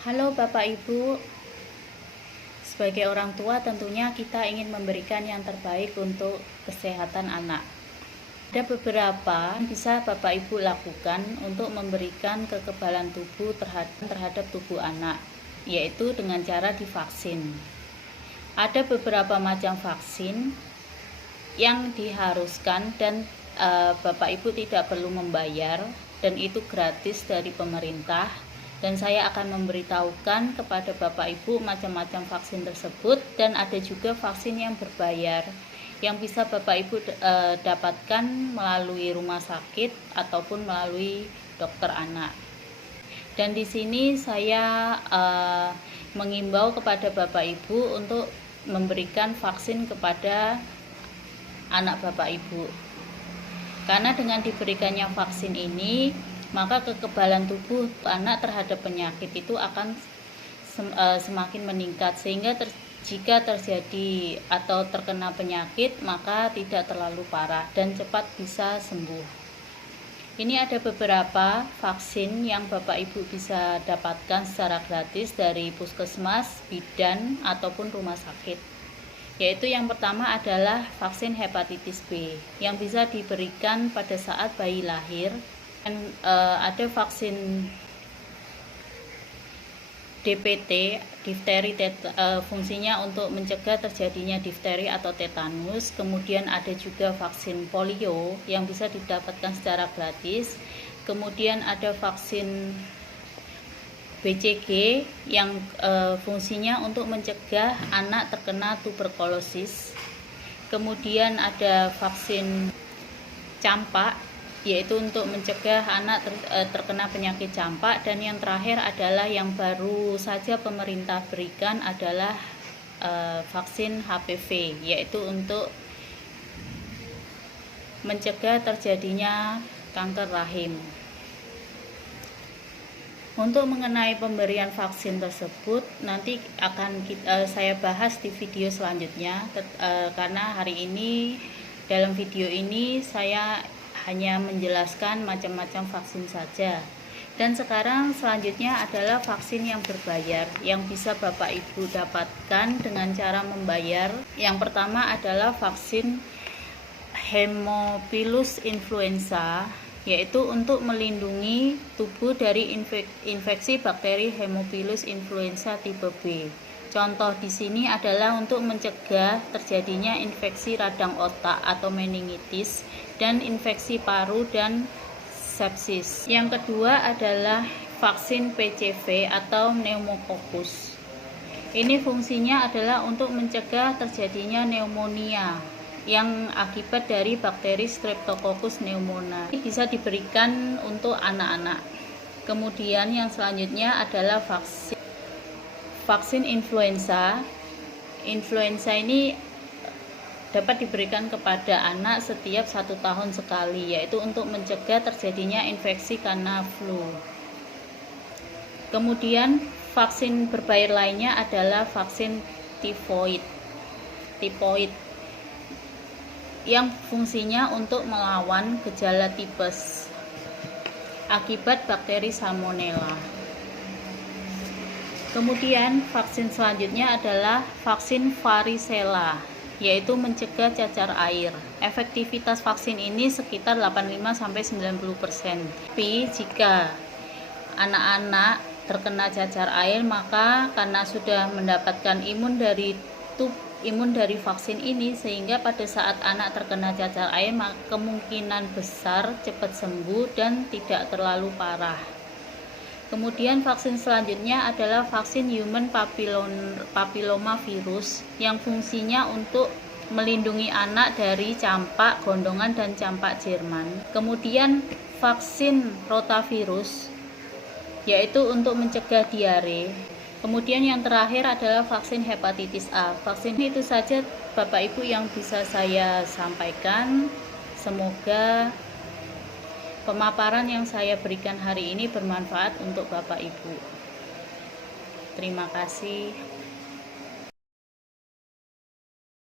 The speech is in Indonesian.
Halo Bapak Ibu, sebagai orang tua tentunya kita ingin memberikan yang terbaik untuk kesehatan anak. Ada beberapa yang bisa Bapak Ibu lakukan untuk memberikan kekebalan tubuh terhadap tubuh anak, yaitu dengan cara divaksin. Ada beberapa macam vaksin yang diharuskan dan Bapak Ibu tidak perlu membayar, dan itu gratis dari pemerintah. Dan saya akan memberitahukan kepada Bapak Ibu macam-macam vaksin tersebut, dan ada juga vaksin yang berbayar yang bisa Bapak Ibu dapatkan melalui rumah sakit ataupun melalui dokter anak. Dan di sini saya mengimbau kepada Bapak Ibu untuk memberikan vaksin kepada anak Bapak Ibu. Karena dengan diberikannya vaksin ini, maka kekebalan tubuh anak terhadap penyakit itu akan semakin meningkat, sehingga jika terjadi atau terkena penyakit maka tidak terlalu parah dan cepat bisa sembuh. Ini ada beberapa vaksin yang Bapak Ibu bisa dapatkan secara gratis dari puskesmas, bidan, ataupun rumah sakit. Yaitu yang pertama adalah vaksin hepatitis B yang bisa diberikan pada saat bayi lahir. Dan ada vaksin DPT, difteri, fungsinya untuk mencegah terjadinya difteri atau tetanus. Kemudian ada juga vaksin polio yang bisa didapatkan secara gratis. Kemudian ada vaksin BCG yang fungsinya untuk mencegah anak terkena tuberkulosis. Kemudian ada vaksin campak, yaitu untuk mencegah anak terkena penyakit campak. Dan yang terakhir adalah yang baru saja pemerintah berikan adalah vaksin HPV, yaitu untuk mencegah terjadinya kanker rahim. Untuk mengenai pemberian vaksin tersebut nanti akan saya bahas di video selanjutnya, karena hari ini dalam video ini saya hanya menjelaskan macam-macam vaksin saja. Dan sekarang selanjutnya adalah vaksin yang berbayar yang bisa Bapak Ibu dapatkan dengan cara membayar. Yang pertama adalah vaksin Haemophilus influenza, yaitu untuk melindungi tubuh dari infeksi bakteri Haemophilus influenza tipe B. Contoh di sini adalah untuk mencegah terjadinya infeksi radang otak atau meningitis dan infeksi paru dan sepsis. Yang kedua adalah vaksin PCV atau pneumococcus. Ini fungsinya adalah untuk mencegah terjadinya pneumonia yang akibat dari bakteri Streptococcus pneumoniae. Ini bisa diberikan untuk anak-anak. Kemudian yang selanjutnya adalah vaksin influenza. Influenza ini dapat diberikan kepada anak setiap 1 tahun sekali, yaitu untuk mencegah terjadinya infeksi karena flu. Kemudian vaksin berbayar lainnya adalah vaksin tifoid yang fungsinya untuk melawan gejala tipes akibat bakteri salmonella. Kemudian vaksin selanjutnya adalah vaksin varicella, yaitu mencegah cacar air. Efektivitas vaksin ini sekitar 85-90%. Tapi jika anak-anak terkena cacar air, maka karena sudah mendapatkan imun dari vaksin ini, sehingga pada saat anak terkena cacar air maka kemungkinan besar cepat sembuh dan tidak terlalu parah. Kemudian vaksin selanjutnya adalah vaksin human papilloma virus yang fungsinya untuk melindungi anak dari campak gondongan dan campak Jerman. Kemudian vaksin rotavirus, yaitu untuk mencegah diare. Kemudian yang terakhir adalah vaksin hepatitis A. Vaksin itu saja Bapak Ibu yang bisa saya sampaikan. Semoga pemaparan yang saya berikan hari ini bermanfaat untuk Bapak Ibu. Terima kasih.